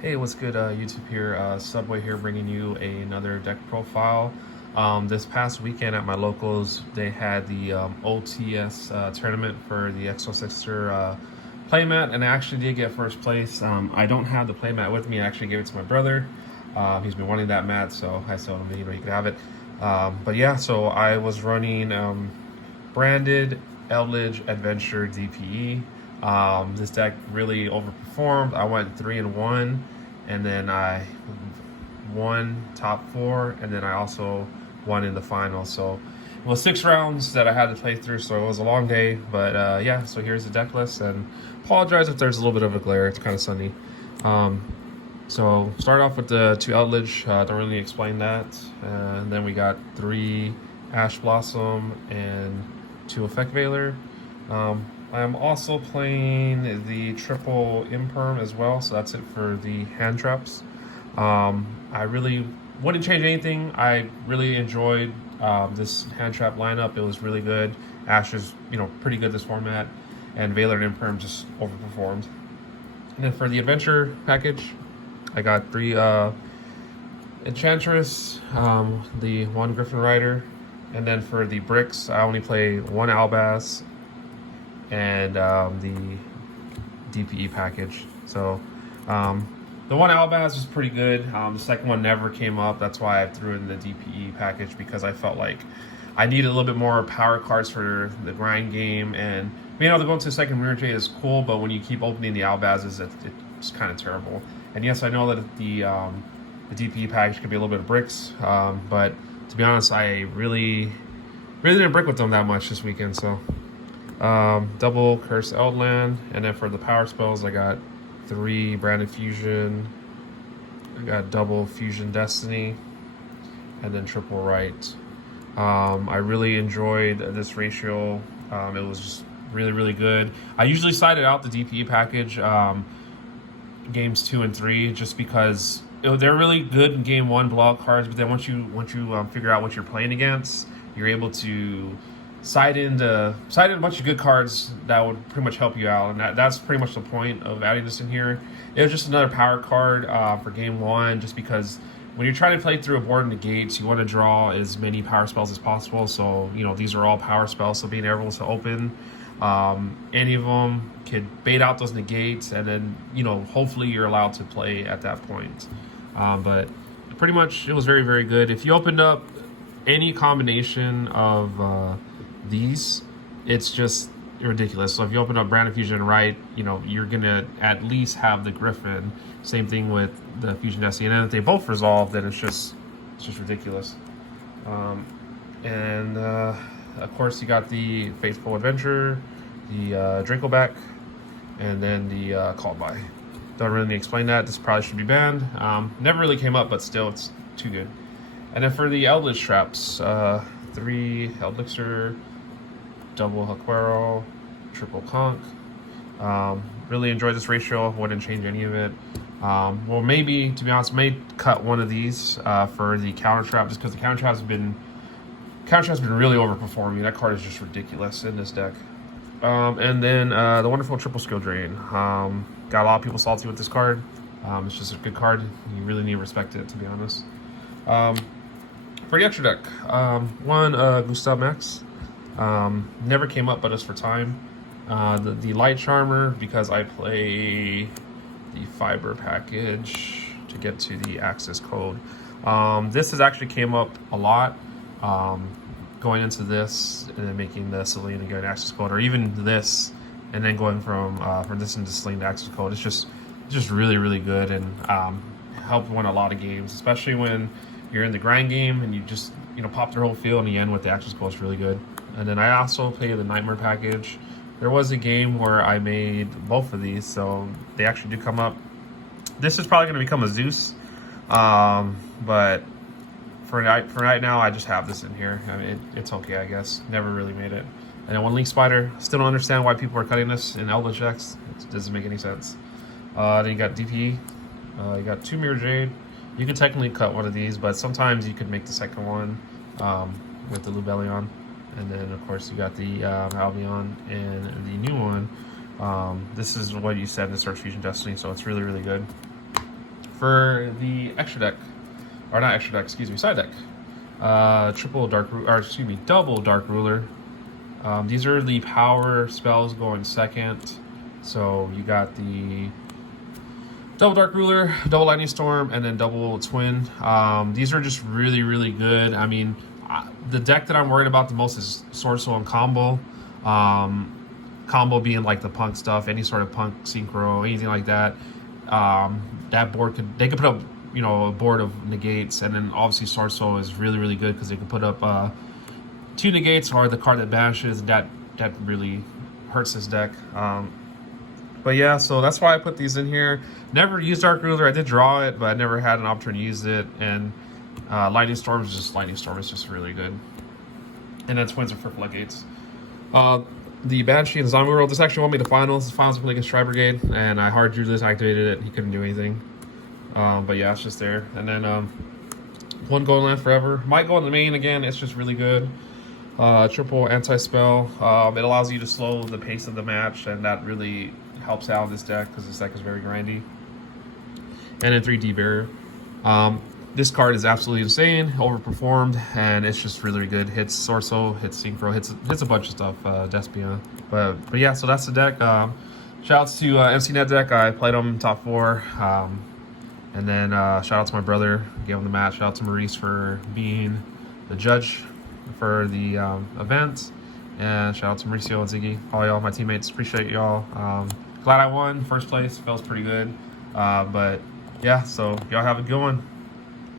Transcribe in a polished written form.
Hey, what's good, YouTube here? Subway here, bringing you another deck profile. This past weekend at my locals, they had the OTS tournament for the Exo playmat, and I actually did get first place. I don't have the playmat with me. I actually gave it to my brother. He's been wanting that mat, so I told him, he could have it. But yeah, so I was running branded eldlich adventure DPE. This deck really overperformed. I went 3-1, and then I won top 4, and then I also won in the final. So it was 6 rounds that I had to play through, so it was a long day. But yeah, so here's the deck list, and apologize if there's a little bit of a glare. It's kind of sunny. So start off with the 2 eldlich. Don't really explain that. And then we got 3 Ash Blossom and 2 Effect Veiler. I'm also playing the triple imperm as well, so that's it for the hand traps. I really wouldn't change anything. I really enjoyed this hand trap lineup. It was really good. Ash is, pretty good this format, and Veiler and imperm just overperformed. And then for the adventure package, I got 3 Enchantress, the 1 Griffin Rider, and then for the bricks, I only play 1 Albaz and the DPE package. So the 1 Albaz was pretty good. The second one never came up. That's why I threw in the DPE package, because I felt like I needed a little bit more power cards for the grind game. And being able to go into the second Mirror Jade is cool, but when you keep opening the Albazes, it's kind of terrible. And yes, I know that the DPE package could be a little bit of bricks, but to be honest, I really didn't brick with them that much this weekend. So double Curse Eldland, and then for the power spells, I got 3 Branded Fusion, I got double Fusion Destiny, and then triple Right. I really enjoyed this ratio. It was just really good. I usually sided out the DPE package games 2 and 3, just because they're really good in game 1 blowout cards, but then once you figure out what you're playing against, you're able to side in a bunch of good cards that would pretty much help you out, and that's pretty much the point of adding this in here. It was just another power card for game 1, just because when you're trying to play through a board in the gates, you want to draw as many power spells as possible. So these are all power spells, so being able to open any of them could bait out those negates, and then hopefully you're allowed to play at that point. But pretty much it was very good. If you opened up any combination of these, it's just ridiculous. So if you open up Branded Fusion Right, you're gonna at least have the Griffin. Same thing with the Fusion Destiny, and then if they both resolve, then it's just ridiculous. Of course, you got the Faithful Adventure, the Dracoback, and then the Called By. Don't really explain that. This probably should be banned. Never really came up, but still, it's too good. And then for the eldlich traps, 3 Eldlixir, double Haquero, triple Conch. Really enjoyed this ratio. Wouldn't change any of it. Well, maybe, to be honest, may cut one of these for the counter trap, just because the counter trap's been really overperforming. That card is just ridiculous in this deck. And then the wonderful triple skill drain. Got a lot of people salty with this card. It's just a good card. You really need to respect it, to be honest. For the extra deck, 1 Gustav Max. Never came up, but it's for time. The Light Charmer, because I play the Fiber package to get to the access code. This has actually came up a lot. Going into this and then making the Selene and getting access code, or even this and then going from this into Selene to access code. It's just really good, and helped win a lot of games, especially when you're in the grind game and you just pop their whole field, and you end with the access code. It's really good. And then I also play the Nightmare package. There was a game where I made both of these, so they actually do come up. This is probably going to become a Zeus, but for right now, I just have this in here. I mean, it's okay, I guess. Never really made it. And then 1 Link Spider. Still don't understand why people are cutting this in eldlich decks. It doesn't make any sense. Then you got DPE. You got 2 Mirror Jade. You could technically cut one of these, but sometimes you could make the second one with the Lubellion. And then, of course, you got the Albion and the new one. This is what you said in the Search Fusion Destiny, so it's really good. For the extra deck, or not extra deck, excuse me, side deck, double dark ruler. These are the power spells going second. So you got the double dark ruler, double lightning storm, and then double twin. These are just really, really good. I mean, the deck that I'm worried about the most is sword soul and combo. Combo being like the punk stuff, any sort of punk synchro, anything like that. That board they could put up, you know, a board of negates, and then obviously sword soul is really, really good because they can put up 2 negates or the card that banishes. That really hurts this deck. But yeah, so that's why I put these in here. Never used dark ruler. I did draw it, but I never had an opportunity to use it. And lightning storm is just really good. And then twins are for floodgates. The Banshee and Zombie World, this actually won me the finals. The finals played against Tri Brigade, and I hard drew this, activated it. He couldn't do anything. But yeah, it's just there. And then one Golden Land Forever. Might go in the main again. It's just really good. Triple anti-spell. It allows you to slow the pace of the match, and that really helps out this deck because this deck is very grindy. And then 3D barrier. This card is absolutely insane, overperformed, and it's just really good. Hits Sorso, hits Synchro, hits a bunch of stuff, Despia. But yeah, so that's the deck. Shoutouts to MC Net Deck. I played him top 4. And then shout out to my brother, gave him the match. Shout out to Maurice for being the judge for the event. And shout out to Mauricio and Ziggy, all y'all, my teammates. Appreciate y'all. Glad I won. First place, feels pretty good. But yeah, so y'all have a good one.